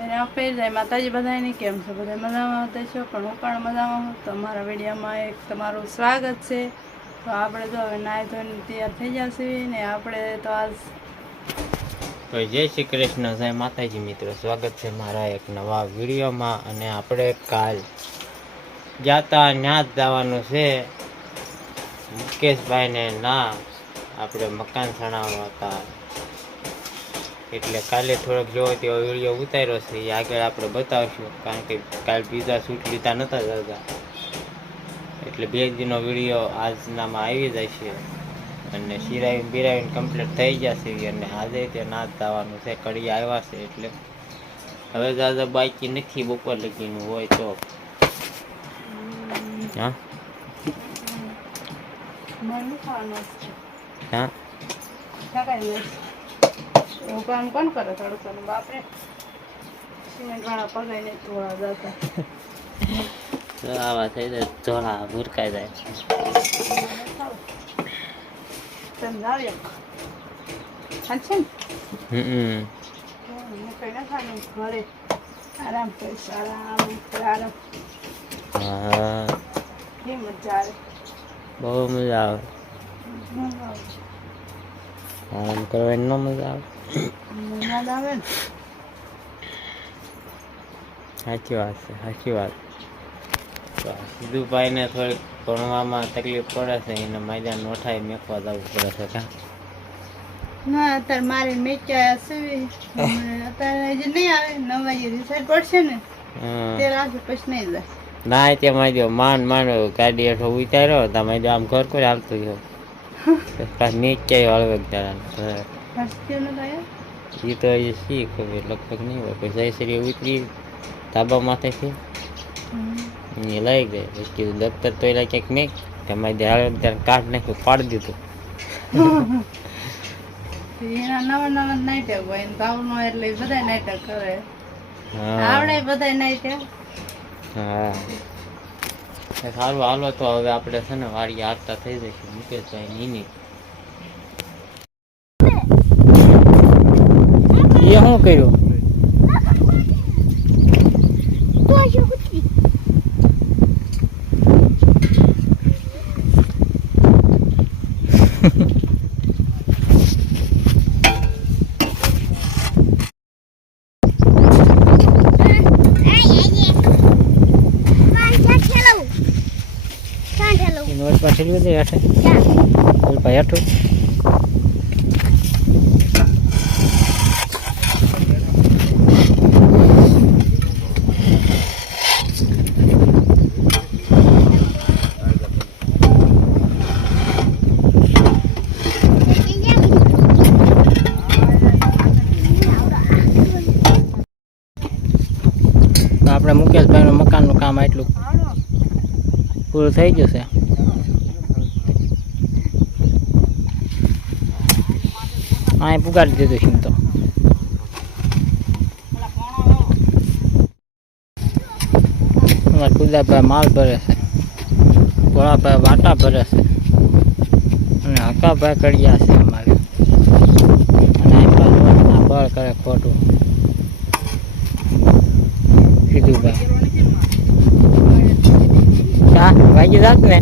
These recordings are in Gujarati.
એને આપે જાય માતાજી બધાને કેમ છો? બધા મજામાં આવતા છો, પણ હું પણ મજામાં હું. તો અમારા વિડીયોમાં એક તમારું સ્વાગત છે. તો આપણે તો હવે નાહી ધોઈને તૈયાર થઈ જશે ને આપણે તો આજ તો જય શ્રી કૃષ્ણ, જય માતાજી મિત્રો, સ્વાગત છે મારા એક નવા વિડીયોમાં. અને આપણે કાલ જાતા ન્યા જ જવાનું છે મુકેશભાઈને ના આપણે મકાન સણાવવા હતા, એટલે કાલે થોડોક જોવો તેવો વિડીયો ઉતાર્યો છે, એ આગળ આપણે બતાવશું. કારણ કે કાલ બીજા શૂટ લીધા નહોતા જતા, એટલે 2 દિનનો વિડીયો આજનામાં આવી જાય છે. અને સિરાવીને બિરાવીને કમ્પ્લીટ થઈ જશે. અને આજે તે ના જવાનું છે, કડી આવ્યા છે, એટલે હવે દાદા બાકી નથી. બપોર લગીનું હોય તો હા મન ખાવાનું છે. હા એવું કામ કોણ કરે? તડકાનું બાપરે, સિમેન્ટ વાળા પગાઈને ધોળા જતા આવા થઈ જાય, ધોળા ભૂરકાઈ જાય. તમે જાવ છે ને કઈ ના ખાવાનું, ઘરે આરામ કરીશ. આરામ હા, એ મજા આવે, બહુ મજા આવે. આરામ કરવાની ન મજા આવે? યાદ આવે ને. સાચી વાત છે, સાચી વાત. સિદ્ધુભાઈને થોડીક ભણવામાં તકલીફ પડે છે, એને મેદાન નોઠાઈ મેકવા જવું પડે છે. કાં ના અત્યારે મારે મેચ્યા હશે, અત્યારે જે નહીં આવે 9 વાગે રિસાઈડ પડશે ને તે રાખે પછી નહીં જાય. ના તેમાં જો માંડ ગાડી હેઠો ઉતાર્યો, તમે જો આમ ઘર કોઈ હાલતું ગયો મેચ ક્યાંય હળવે એ તો એ શી ખબર, લગભગ નહીં હોય. પછી જયશ્રી ઉતરી ધાબા માથેથી એ લઈ ગઈ. કીધું દફતર તો એલા ક્યાંક નહીં, તમારે હાલ ત્યારે કાઢ નાખ્યું, પાડી દીધું. એના નવા નાટક હોય ને ગામનો, એટલે બધા નાટક કરે. આવડે બધા નાટક. હા સારું, હાલો તો હવે આપણે છે ને વાડી હારતા થઈ જઈશું મુકેશભાઈ ની. એ શું કર્યું? પાછળ દે હેઠે ભાઈ હેઠું. આપણે મુકેશભાઈનું મકાનનું કામ આટલું પૂરું થઈ ગયું છે. અહીં પુગાડી દીધું છે. તો અમારે કુદાભાઈ માલ ભરે છે, ભોળાભાઈ વાટા ભરે છે, અને હકાભાઈ કડિયા છે અમારે. અને અહીં પાછું બળ કરે ખોટું કીધુભાઈ. હા વાગી જાત ને.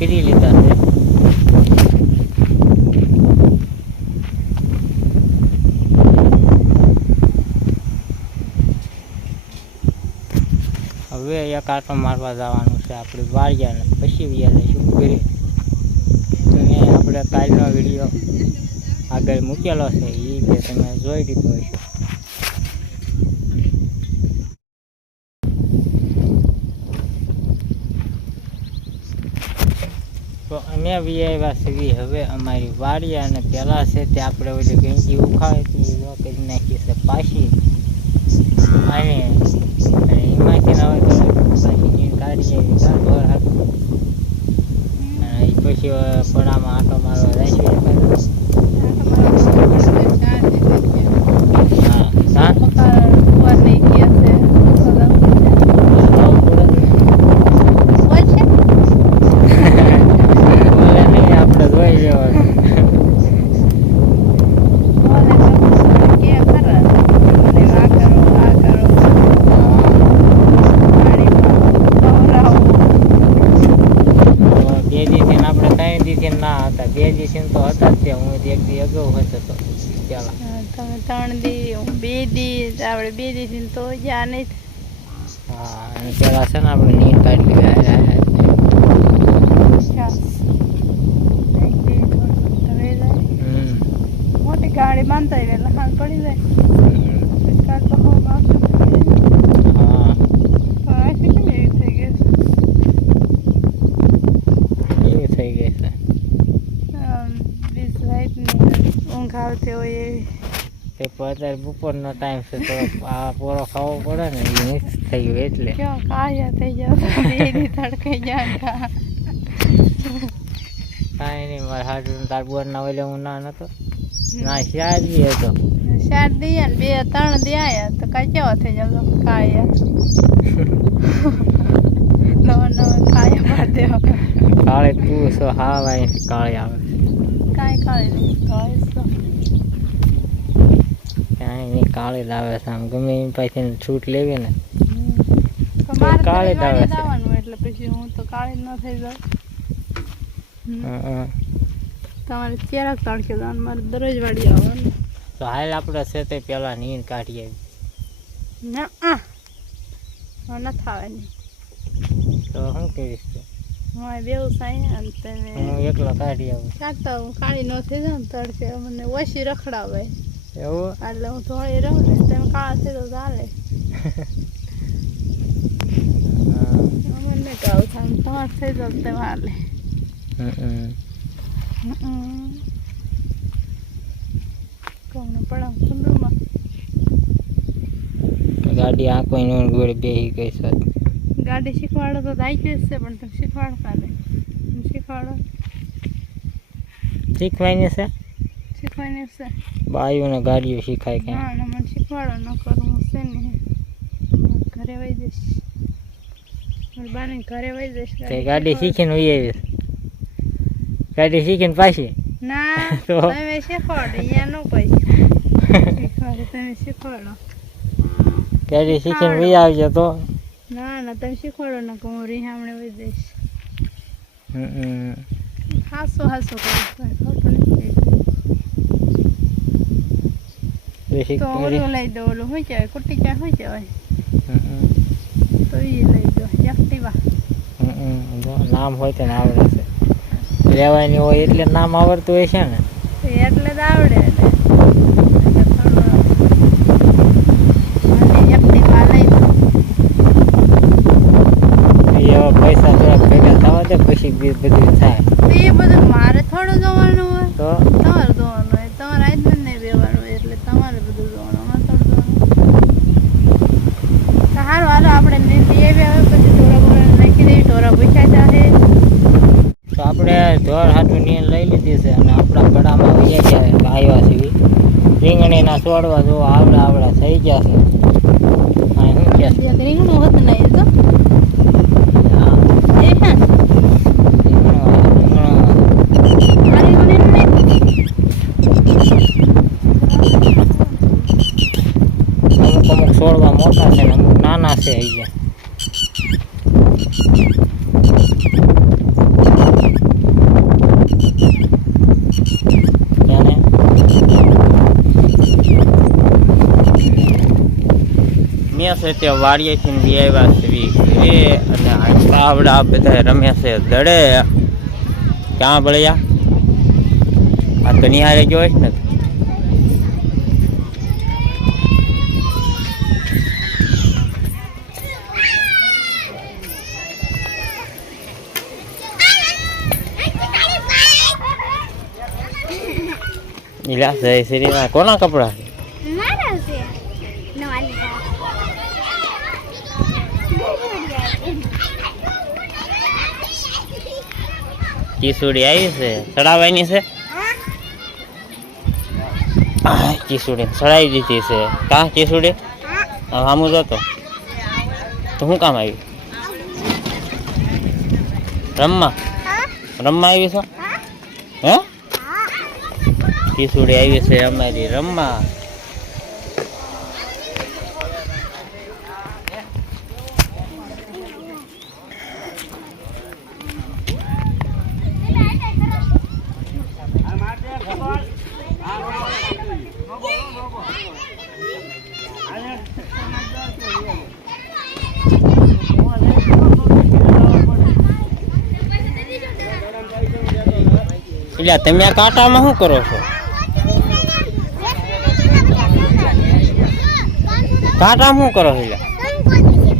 કરી લીધા છે. હવે એક આટો મારવા જવાનું છે આપણે વાળિયાને, પછી વ્યાજે શું કરીએ. અને આપણે કાલનો વિડીયો આગળ મૂકેલો છે, એ જે તમે જોઈ લીધો હશે. તો અમે બી આવ્યા છીએ હવે અમારી વાડી, અને પેલા છે તે આપણે ઓલી ગંજી ઉખાડી હતી એ કરી નાખી છે પાછી, અને એમાંથી હવે તો પાછી નીણ કાઢી આવી ઢોર હાથું, અને એ પછી પડામાં આટો મારવા જાય છે. હા આપણે જોઈ લેવાનું. ના હતા 2 દિવસ તો હતા જ તે, હું 1 દી અગાઉ હતો તો પેલા. તમે 3 દી, હું 2 દી, આપણે 2 દી તો જ્યાં નહીં. હા, અને પેલા છે ને આપણે નીણ કાઢી મોટી ગાડી બાંધતા એટલે લખાણ પડી જાય. કાલ તો હું હા એવી થઈ ગઈ એવું થઈ ગઈ છે. ઊંઘ આવતી હોય એવી. તે અત્યારે બપોરનો ટાઈમ છે તો આ પોરો ખાવો પડે ને, એ મિક્સ થઈ ગયું એટલે. ક્યાં કાયા થઈ જાવ તડકાઈ જાય. કાંઈ નહીં, મારા હાજર તાર બોરના ઓલે હું ના નતો ના શાદ બી હતો. 4 દી ને 2-3 દી આયા તો કાંઈ કેવા થઈ જાવ કાયા. નવા કાયા મારી દેવા. કાળે તું છો હા ભાઈ, કાળે આવે કાંઈ કાળી નહીં, કાળી છો. કાંઈ નહીં, કાળે જ આવે છે. આમ ગમે એની પાસેથી છૂટ લેવી ને મારે કાળી જ આવે છે. આવવાનું એટલે પછી હું તો કાળી ન થઈ જાઉં. તમારે ક્યારેક તડકે જવાનું, મારે દરરોજ વાડી આવવાનું. તો હાલ આપણે છે તે પેલા નીણ કાઢી આવી. ના નથી આવવાની. તો શું કરીશ તું? હા વ્યવસાય અને તમે હું એકલો કાઢી આવું. ચાલતા હું કાળી ન થઈ જાઉં તડકે, મને ઓછી રખડાવે એવું એટલે હું ધોળી રહું ને, તમે કાળા થઈ તો ચાલે. મને કાવું થાય, તમારે થઈ જાવ તમે હાલે. કોને પડાવ કુંડમાં ગાડી આંખો નોન ગોળે બેહી ગઈ છે. ગાડી શીખવાડો તો આવી જ છે, પણ તમે શીખવાડતા નહીં. શીખવાડો, શીખવાની છે. શીખવાની છે. બાયુને ગાડીઓ શીખાય ક્યાં? ના મને શીખવાડો, ન કરું હું છે ને ઘરે વહી જઈશ. મારી બાને ઘરે વહી જઈશ. તે ગાડી શીખીને વહી આવીશ. ગાડી શીખીને પાછી ના તો તમે શીખવાડો, અહીંયા ન કોઈ શીખવાડો. તમે શીખવાડો, ગાડી શીખીને વહી આવજો તો. ના તમે શીખવાડો ને કે હું રીહામણે વહી જઈશ. હાસો હાસો કરું, ખોટું નથી. તો ઓલું લઈ દો, ઓલું શું કહેવાય, કુટ્ટી ચા શું કહેવાય, તો એ લઈ દો. એક્ટિવા નામ હોય તો આવડે છે, લેવાની હોય એટલે નામ આવડતું હોય છે ને, એટલે જ આવડે. એક્ટિવા લઈ દો. એવા પૈસા થોડાક ભેગા થવા દે પછી બધું થાય. એ બધું મારે થોડું જોવાનું હોય, તો તમારે જોવાનું હોય. તમારે આજ નહીં રહેવાનું હોય એટલે તમારે બધું જોવાનું, અમારે થોડું જોવાનું. સારું હાલો આપણે નીંદી આવી, હવે પછી ઢોરા બોરા નાખી દેવી, ઢોરા પૂછાઈ જાય. તો આપણે ઢોર હાથું નીણ લઈ લીધી છે, અને આપણા ગળામાં આવ્યા છે રીંગણીના છોડવા જો આવડા થઈ ગયા છે. હા શું કે રીંગણું હતું નહીં તો અમુક છોડવા મોટા છે ને અમુક નાના છે અહીંયા. મેં છે તે વાડીએથી બી આવ્યા છે ઘરે, અને આવડા બધા રમે છે દડે. ક્યાં ભળ્યા આ તો નિહારે ગયો છે ને. ઇલા જય શ્રી રામ કોના કપડા છે મારા છે નવા લીધા કિસુડી આવી છે ચડાવવાની છે કિસુડી ચડાવી દીધી છે કા કિસુડી આમ જતો તો શું કામ આવ્યું રમવા રમવા આવી છો હે કિસુડી આવી છે અમારી રમવા એટલે તમે આ કાંટામાં શું કરો છો કાંટામાં શું કરો છો એટલે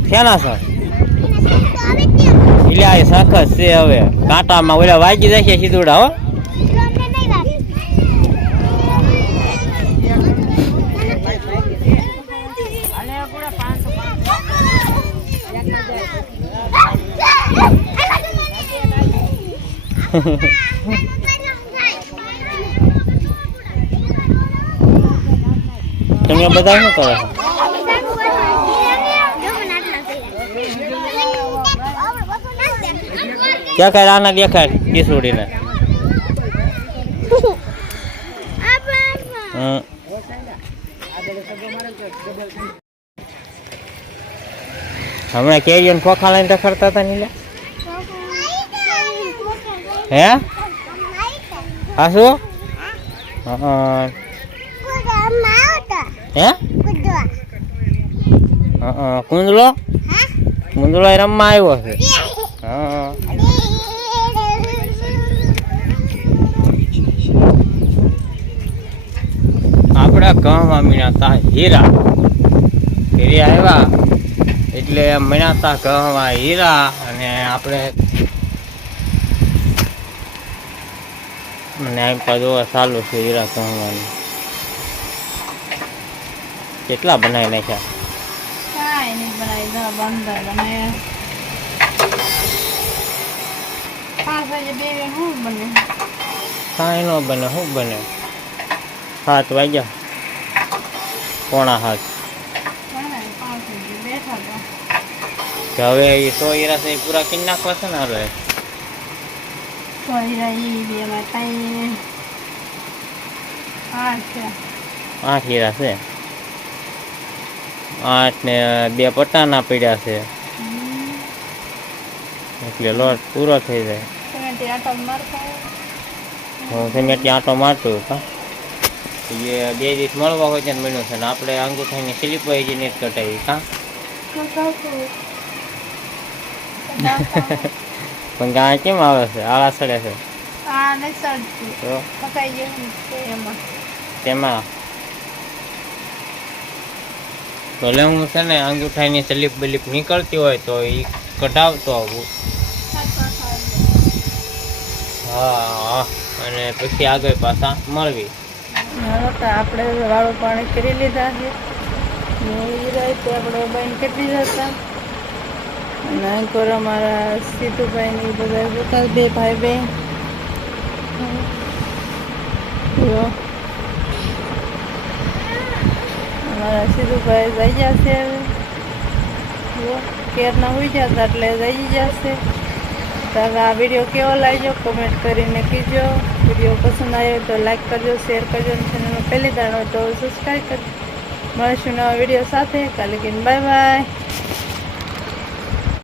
શેના છો એટલે આ સખત છે હવે કાંટામાં ઓલા વાગી જશે સીધુડા હો તમે બધા શું કરો છો ક્યાં કઈ આના દેખાડ કિશોરીને હમણાં કેરીઓ ખોખા લઈને રખડતા હતા નીલે હે હા શું હે કુંદલો કુંદલો રમવા આવ્યો છે હા આપણા ગામમાં મીણાતા હીરા આવ્યા એટલે મીણાતા ગામમાં હીરા અને આપણે મને આપવા જોવા ચાલુ છે હીરા કહવાની કેટલા બનાવી નાખ્યા કાંઈ નહીં બનાવી દો બંધ અને 5 વાગે 2 શું બને કાંઈ ન બને શું બને 7 વાગ્યા પોણા 7 બેઠા કે હવે એ 100 હીરા છે એ પૂરા કરી નાખવા છે ને હવે તો બેમાં કઈ 8 હીરા છે 8 ને 2 પટ્ટાના પડ્યા છે એટલે લોટ પૂરો થઈ જાય હું સિમેન્ટની આંટો મારતો હતો એ 2 દિવસ મળવા હોય છે મહિનો છે ને આપણે અંગૂઠાની સ્લીપ હોય છે ને જ કટાવી કાં પણ ગાય કેમ આવે છે આળા સડે છે તેમાં ભલે હું છે ને અંગૂઠાની સ્લીપ બલીપ નીકળતી હોય તો એ કઢાવતો આવું હા અને પછી આગળ પાછા મળવી આપણે વાળું પાણી કરી લીધા છે આપણે બંધ કરી દીધા હતા અને અંકોર અમારા સીતુભાઈની બધા હતા 2 ભાઈ બહેન અમારા સીતુભાઈ જઈ જશે હવે કેરના હોઈ જતા એટલે જઈ જશે તો આ વિડીયો કેવો લાગ્યો કોમેન્ટ કરીને કીજો વિડીયો પસંદ આવ્યો તો લાઈક કરજો શેર કરજો અને ચેનલમાં પહેલી દાણ હોય તો સબસ્ક્રાઈબ કરજો મળીશું નવા વિડીયો સાથે કાલે બાય બાય